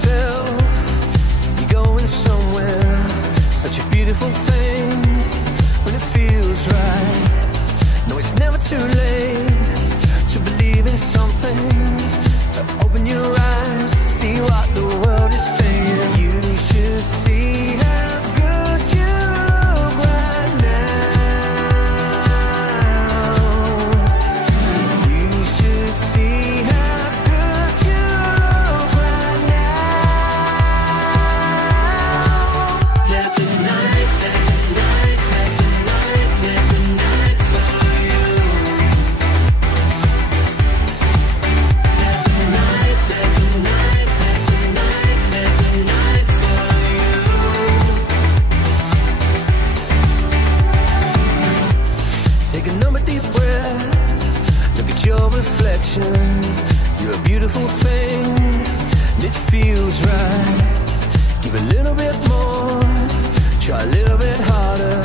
yourself, you're going somewhere. Such a beautiful thing when it feels right. No, it's never too late to believe in something. Open your eyes, see what the world is saying. You should see how good you look right now. You should see how good you look right now. Let the night, let the night, let the night, let the night for you. Let the night, let the night, let the night, let the night for you. Take another deep breath, look at your reflection. You're a beautiful thing, and it feels right. Give a little bit more, try a little bit harder.